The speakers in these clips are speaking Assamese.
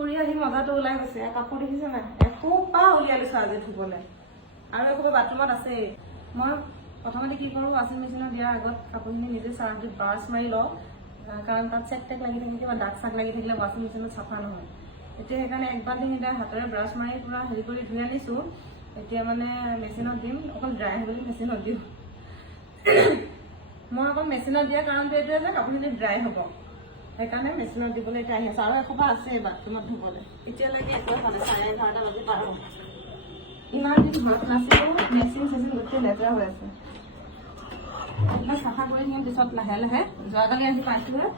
ফুৰি আহি মজাটো ওলাই গৈছে। কাপোৰ দেখিছে নাই? এসোপা উলিয়াই লৈছো আজি ধুবলৈ, আৰু এসোপা বাথৰুমত আছে। মই প্ৰথমতে কি কৰোঁ, ৱাশ্বিং মেচিনত দিয়াৰ আগত কাপোৰখিনি নিজে চাৰ্ফ দি ব্ৰাছ মাৰি লওঁ, কাৰণ তাত চেক টেক লাগি থাকে, কিবা দাগ চাগ লাগি থাকিলে ৱাশ্বিং মেচিনত চাফা নহয়। এতিয়া সেইকাৰণে এক বাল্টিং হাতেৰে ব্ৰাছ মাৰি পুৰা হেৰি কৰি ধুই আনিছোঁ। এতিয়া মানে মেচিনত দিম, অকল ড্ৰাই হ'বলৈ মেচিনত দিওঁ। মই অকল মেচিনত দিয়া কাৰণটো এইটোৱে যে কাপোৰখিনি ড্ৰাই হ'ব, সেইকাৰণে মেচিনত দিবলৈ এতিয়া আহি আছে। আৰু এসোপা আছে বাথৰুমত ধুবলৈ। এতিয়ালৈকে একোৱে হোৱা নাই, 11:30 বাজি পাৰ হ'ব। ইমান দিন ঘৰত নাছিলোঁ, মেচিন চেচিন গোটেই লেতেৰা হৈ আছে। এইবিলাক চাফা কৰি দিম পিছত লাহে লাহে। যোৱাকালি আজি পাইছোহে।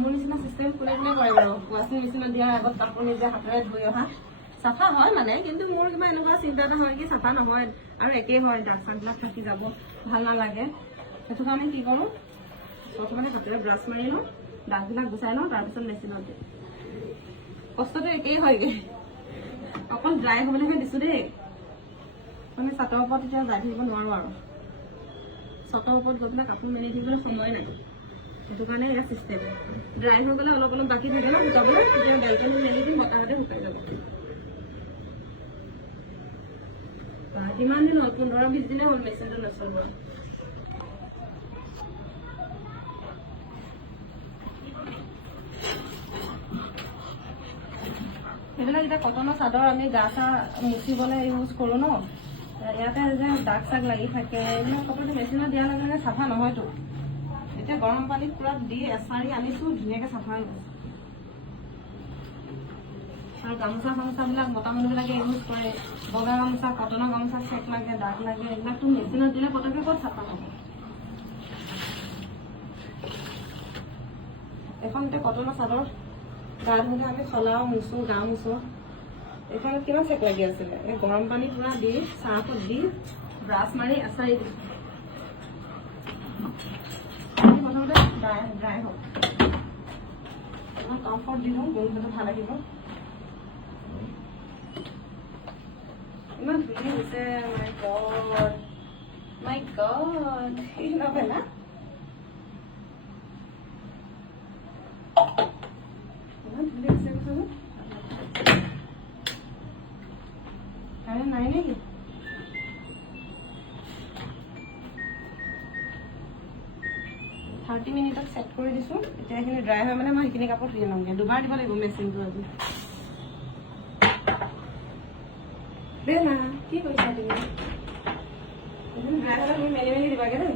মোৰ নিচিনা চিষ্টেম কোনে কোনে কৰে বাৰু? ৱাশ্বিং মেচিনত দিয়াৰ আগত কাপোৰ নিজে হাতেৰে ধুই অহা চাফা হয় মানে, কিন্তু মোৰ কিবা এনেকুৱা চিন্তা এটা হয় কি চাফা নহয় আৰু একেই হয়, দাগ চাগবিলাক থাকি যাব, ভাল নালাগে। সেইটো কাৰণে কি কৰোঁ, প্ৰথমতে হাতেৰে ব্ৰাছ মাৰি লওঁ, দাগবিলাক গুচাই লওঁ, তাৰপিছত মেচিনত দিওঁ। কষ্টটো একেই হয়গে, অকল ড্ৰাই হ'বলৈহে দিছোঁ দেই। মানে ছাটৰ ওপৰত এতিয়া যাই থাকিব নোৱাৰোঁ আৰু, ছাটৰ ওপৰত গৈ পেলাই কাপোৰ মেলি থাকিবলৈ সময় নাই। সেইটো কাৰণে এয়া চিষ্টেম। ড্ৰাই হৈ গ'লে অলপ অলপ বাকী থাকে ন শুকাবলৈ, তেতিয়া বেলকনিত মেলি দিম, বতাহতে শুকাই যাব। কিমান দিন হ'ল? 15-20 দিনে হ'ল মেচিনটো নচলোৱা। সেইবিলাক এতিয়া কটনৰ চাদৰ আমি গা চা মুচিবলৈ ইউজ কৰোঁ ন, ইয়াতে যে দাগ চাগ লাগি থাকে, এইবিলাক কাপোৰটো মেচিনত দিয়াৰ লগে লগে চাফা নহয়তো। এতিয়া গৰম পানীত পুৰা দি এচাৰি আনিছোঁ, ধুনীয়াকৈ চাফা হৈ গৈছে। আৰু গামোচা চামোচাবিলাক মতা মানুহবিলাকে ইউজ কৰে, বগা গামোচা, কটনৰ গামোচা চেক লাগে, দাগ লাগে, এইবিলাকতো মেচিনত দিলে পটককৈ ক'ত চাফা হ'ব। এখন এতিয়া কটনৰ চাদৰ গা ধুওঁতে আমি সলাওঁ, মুচোঁ, গা মুচোঁ, এইখনত কিমান চেক লাগি আছিলে। এই গৰম পানী পুৰা দি চাৰ্ফত দি ব্ৰাছ মাৰি এচাৰি দিছোঁ। প্ৰথমতে ড্ৰাই হওক, কমফৰ্ট দি দিওঁ, গোন্ধটো ভাল আহিব। ইমান ধুনীয়া হৈছে, মাই গড, মাই গড, নবেলা ইমান ধুনীয়া হৈছে কৈছোঁ। কাৰেণ্ট নাই নেকি? $30 মিনিটত ছেট কৰি দিছোঁ। এতিয়া এইখিনি ড্ৰাই হয় মানে মই সেইখিনি কাপোৰ ধুই লওঁগৈ। দুবাৰ দিব লাগিব মেচিনটো আজি। দে না, কি কৰিছা তুমি? ড্ৰাই হ'লে তুমি মেলি মেলি দিবাগৈ দেই।